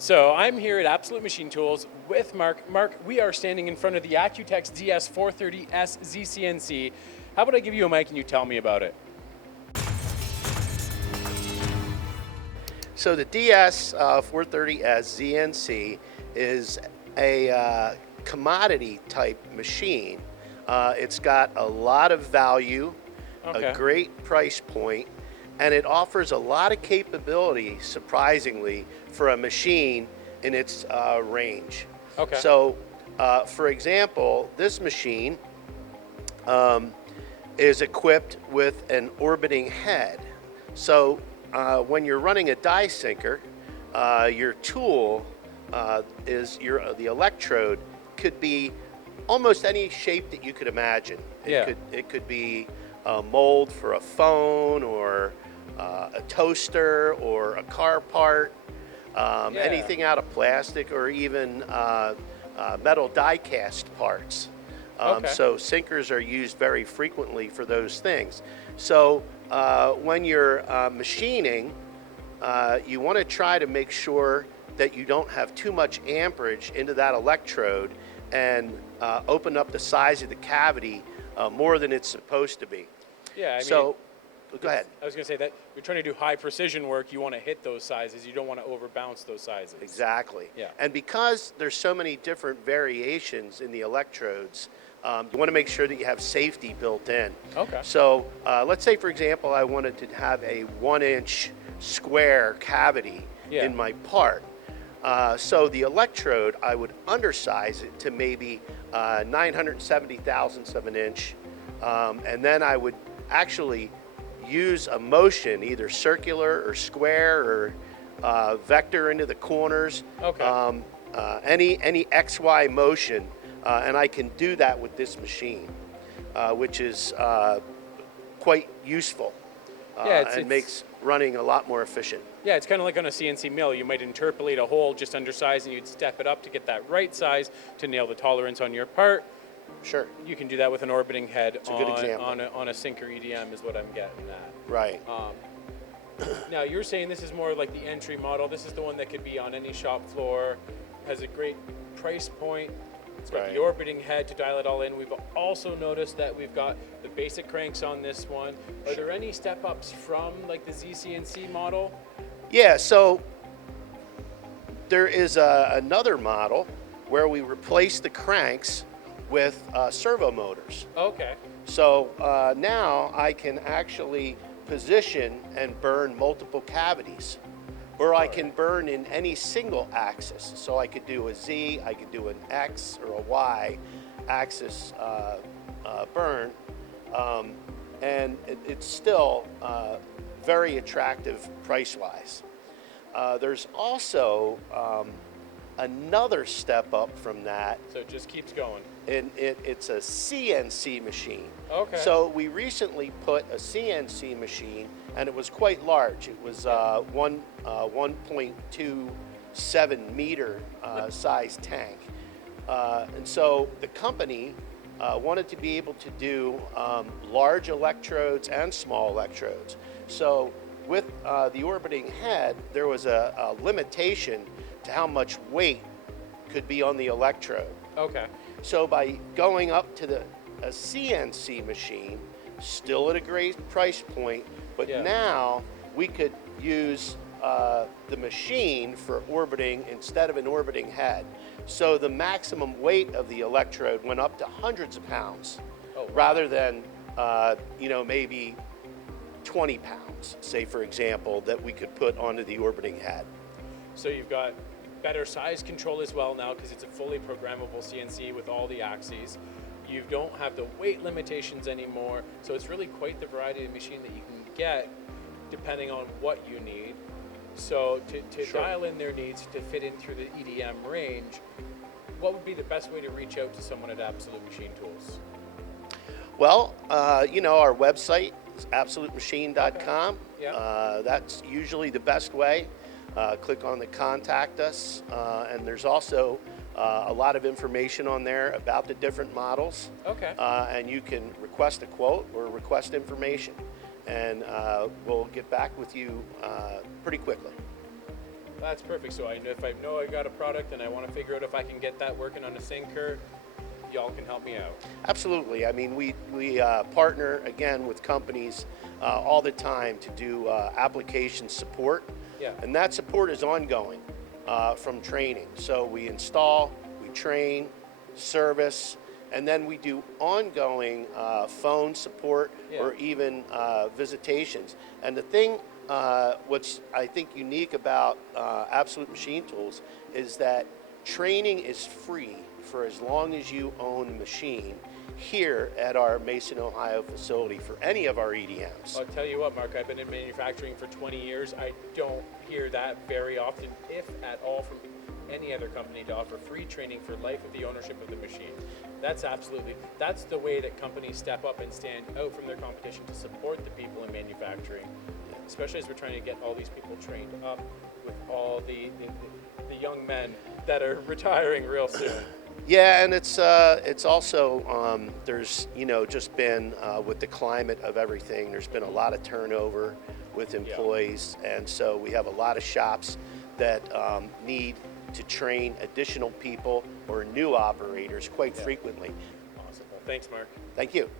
So I'm here at Absolute Machine Tools with Mark. Mark, we are standing in front of the Accutex DS-430S ZNC. How about I give you a mic and you tell me about it? So the DS-430S ZNC is a commodity type machine. It's got a lot of value, Okay. a great price point, and it offers a lot of capability, surprisingly, for a machine in its range. Okay. So, for example, this machine is equipped with an orbiting head. So when you're running a die sinker, your tool the electrode could be almost any shape that you could imagine. It could be a mold for a phone, or a toaster, or a car part, anything out of plastic, or even metal die cast parts. So sinkers are used very frequently for those things. So when you're machining, you want to try to make sure that you don't have too much amperage into that electrode and open up the size of the cavity more than it's supposed to be. Yeah, Go ahead. I was going to say that you're trying to do high precision work, you want to hit those sizes, you don't want to overbounce those sizes. Exactly. Yeah. And because there's so many different variations in the electrodes, you want to make sure that you have safety built in. Okay. So let's say, for example, I wanted to have a 1-inch square cavity in my part. So the electrode, I would undersize it to maybe 970 thousandths of an inch, and then I would actually use a motion, either circular or square or vector into the corners. Okay. Any XY motion, and I can do that with this machine, which is quite useful. And makes running a lot more efficient. Yeah, it's kind of like on a CNC mill. You might interpolate a hole just undersized and you'd step it up to get that right size to nail the tolerance on your part. Sure. You can do that with an orbiting head a good example. on a sinker EDM is what I'm getting at. Right. Now, you're saying this is more like the entry model. This is the one that could be on any shop floor, has a great price point. It's got the orbiting head to dial it all in. We've also noticed that we've got the basic cranks on this one. Are there any step-ups from like the ZCNC model? Yeah, so there is another model where we replace the cranks with servo motors. Okay. So now I can actually position and burn multiple cavities, or I can burn in any single axis. So I could do a Z, I could do an X or a Y axis burn, and it's still very attractive price-wise. There's also another step up from that. So it just keeps going. And it's a CNC machine. Okay. So we recently put a CNC machine, and it was quite large. It was 1.27 meter size tank. And so the company wanted to be able to do large electrodes and small electrodes. So with the orbiting head, there was a limitation to how much weight could be on the electrode. Okay. So by going up to a CNC machine, still at a great price point, but now we could use the machine for orbiting instead of an orbiting head. So the maximum weight of the electrode went up to hundreds of pounds, rather than maybe 20 pounds, say for example, that we could put onto the orbiting head. So you've got better size control as well now because it's a fully programmable CNC with all the axes. You don't have the weight limitations anymore, so it's really quite the variety of machine that you can get depending on what you need. So to dial in their needs to fit in through the EDM range, what would be the best way to reach out to someone at Absolute Machine Tools? Well, our website is absolutemachine.com. Okay. That's usually the best way. Click on the contact us, and there's also a lot of information on there about the different models. Okay. And you can request a quote or request information, and we'll get back with you pretty quickly. That's perfect. So if I know I got a product and I want to figure out if I can get that working on a sinker, y'all can help me out. Absolutely. I mean, we partner again with companies all the time to do application support. Yeah. And that support is ongoing from training. So we install, we train, service, and then we do ongoing phone support or even visitations. And the thing what's I think unique about Absolute Machine Tools is that training is free for as long as you own a machine here at our Mason, Ohio facility for any of our EDMs. I'll tell you what, Mark, I've been in manufacturing for 20 years. I don't hear that very often, if at all, from any other company to offer free training for life of the ownership of the machine. That's the way that companies step up and stand out from their competition to support the people in manufacturing, especially as we're trying to get all these people trained up with all the young men that are retiring real soon. Yeah, and it's also there's just been with the climate of everything. There's been a lot of turnover with employees, and so we have a lot of shops that need to train additional people or new operators quite frequently. Awesome. Well, thanks, Mark. Thank you.